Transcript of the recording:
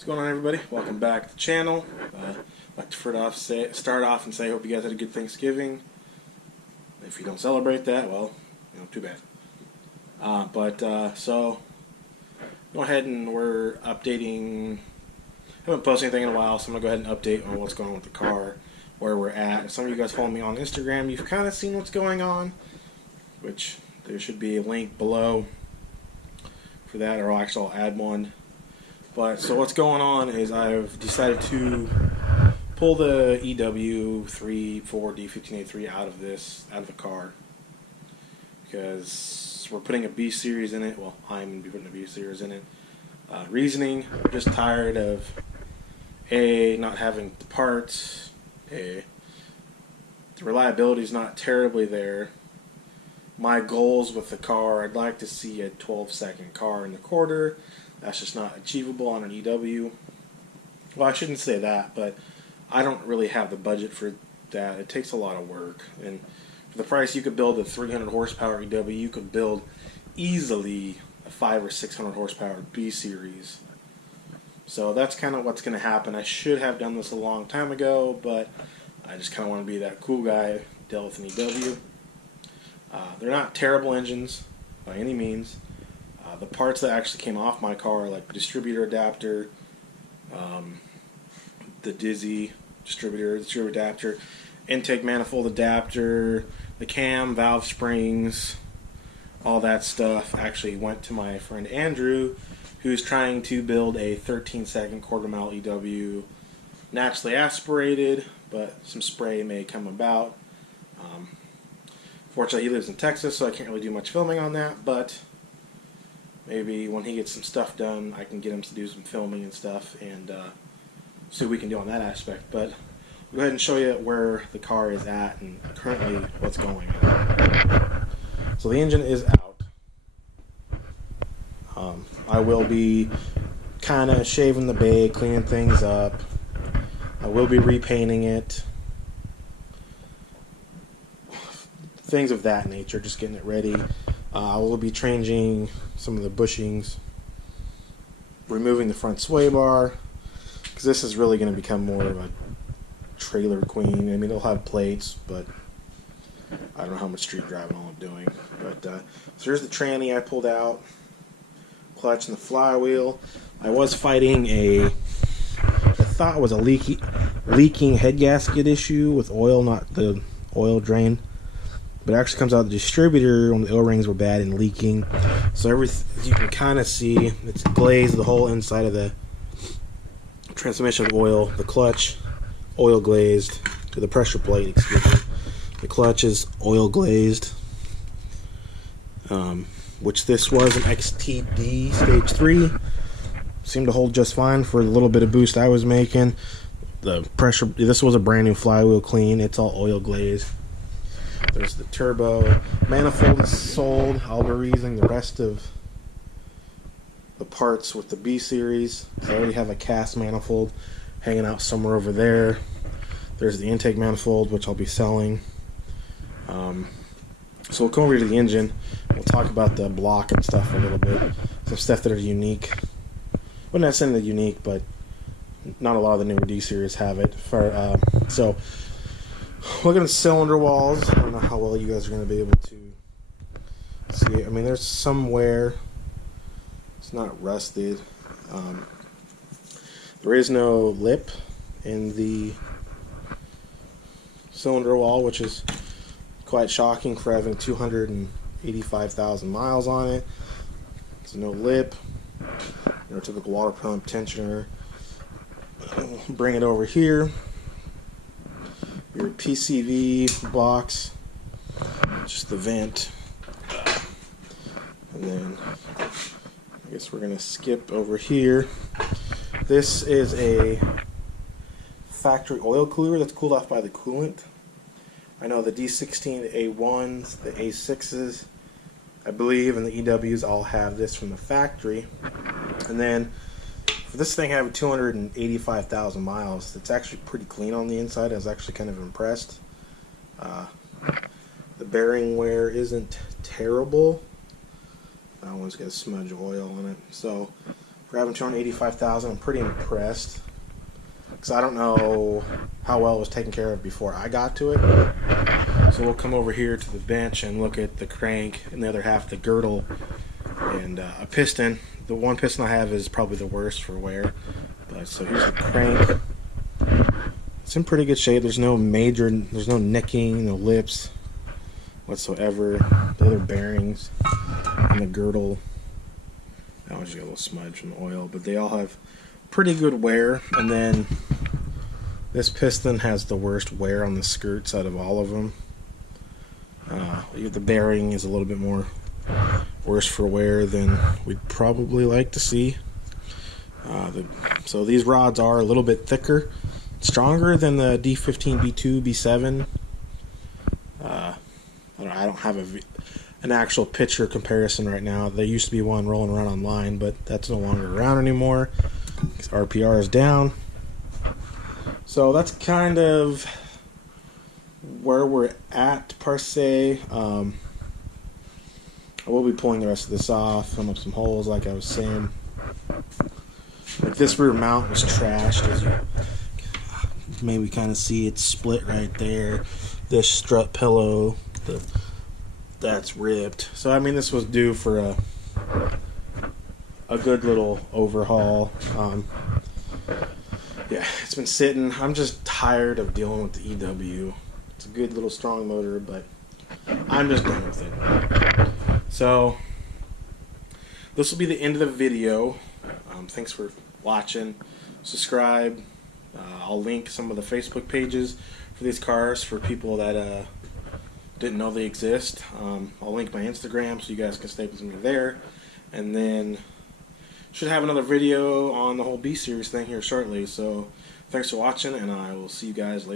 What's going on, everybody? Welcome back to the channel. I'd like to start off and say I hope you guys had a good Thanksgiving. If you don't celebrate that, well, too bad. So go ahead and we're updating. I haven't posted anything in a while, so I'm gonna go ahead and update on what's going on with the car, where we're at. If some of you guys follow me on Instagram, you've kind of seen what's going on, which there should be a link below for that, or actually I'll add one. But so what's going on is I've decided to pull the EW34 D1583 out of the car, because we're putting a B series in it. Well, I'm going to be putting a B series in it. Reasoning: I'm just tired of not having the parts. The reliability is not terribly there. My goals with the car: I'd like to see a 12-second car in the quarter. That's just not achievable on an EW. Well, I shouldn't say that, but I don't really have the budget for that. It takes a lot of work. And for the price you could build a 300 horsepower EW, you could build easily a 500 or 600 horsepower B series. So that's kind of what's going to happen. I should have done this a long time ago, but I just kind of want to be that cool guy, dealt with an EW. They're not terrible engines by any means. The parts that actually came off my car, like the distributor adapter, the Dizzy distributor adapter, intake manifold adapter, the cam, valve springs, all that stuff actually went to my friend Andrew, who's trying to build a 13-second quarter mile EW, naturally aspirated, but some spray may come about. Fortunately, he lives in Texas, so I can't really do much filming on that, but maybe when he gets some stuff done, I can get him to do some filming and stuff and see what we can do on that aspect. But I'll go ahead and show you where the car is at and currently what's going on. So the engine is out. I will be kind of shaving the bay, cleaning things up. I will be repainting it. Things of that nature, just getting it ready. I will be changing some of the bushings, removing the front sway bar, because this is really going to become more of a trailer queen. I mean, it'll have plates, but I don't know how much street driving I'll be doing. But so here's the tranny I pulled out, clutch and the flywheel. I was fighting I thought it was a leaking head gasket issue with oil, not the oil drain. But it actually comes out the distributor when the O-rings were bad and leaking. So as you can kind of see, it's glazed the whole inside of the transmission with oil. The clutch, oil glazed. To the pressure plate, excuse me. The clutch is oil glazed. Which this was an XTD Stage 3. Seemed to hold just fine for the little bit of boost I was making. This was a brand new flywheel clean. It's all oil glazed. There's the turbo manifold is sold. I'll be reusing the rest of the parts with the B series. I already have a cast manifold hanging out somewhere over there. There's the intake manifold, which I'll be selling. So we'll come over to the engine. We'll talk about the block and stuff a little bit. Some stuff that are unique. Well, not saying they're unique, but not a lot of the newer D series have it. So look at the cylinder walls. I don't know how well you guys are going to be able to see it. I mean, there's some wear. It's not rusted. There is no lip in the cylinder wall, which is quite shocking for having 285,000 miles on it. There's no lip. Your typical water pump tensioner. Bring it over here. Your PCV box, just the vent, and then I guess we're going to skip over here. This is a factory oil cooler that's cooled off by the coolant. I know the D16, the A1s, the A6s, I believe, and the EWs all have this from the factory. And then for this thing having 285,000 miles, it's actually pretty clean on the inside. I was actually kind of impressed. The bearing wear isn't terrible. That one's got a smudge of oil on it. So For having shown 85,000, I'm pretty impressed. Because I don't know how well it was taken care of before I got to it. So we'll come over here to the bench and look at the crank and the other half, the girdle, and a piston. The one piston I have is probably the worst for wear. But so here's the crank. It's in pretty good shape. There's no nicking, no lips whatsoever. The other bearings and the girdle, that one's just got a little smudge from the oil, but they all have pretty good wear. And then this piston has the worst wear on the skirts out of all of them. The bearing is a little bit more worse for wear than we'd probably like to see. So these rods are a little bit thicker, stronger than the D15, B2, B7. I don't have an actual picture comparison right now. There used to be one rolling around online, but that's no longer around anymore. RPR is down. So that's kind of where we're at, per se. I will be pulling the rest of this off, filling up some holes like I was saying. Like this rear mount was trashed, as you maybe kind of see it's split right there. This strut pillow, that's ripped. So I mean, this was due for a good little overhaul. Yeah, it's been sitting. I'm just tired of dealing with the EW. It's a good little strong motor, but I'm just done with it. So this will be the end of the video. Thanks for watching. Subscribe. I'll link some of the Facebook pages for these cars for people that didn't know they exist. I'll link my Instagram so you guys can stay with me there. And then should have another video on the whole B-Series thing here shortly. So thanks for watching, and I will see you guys later.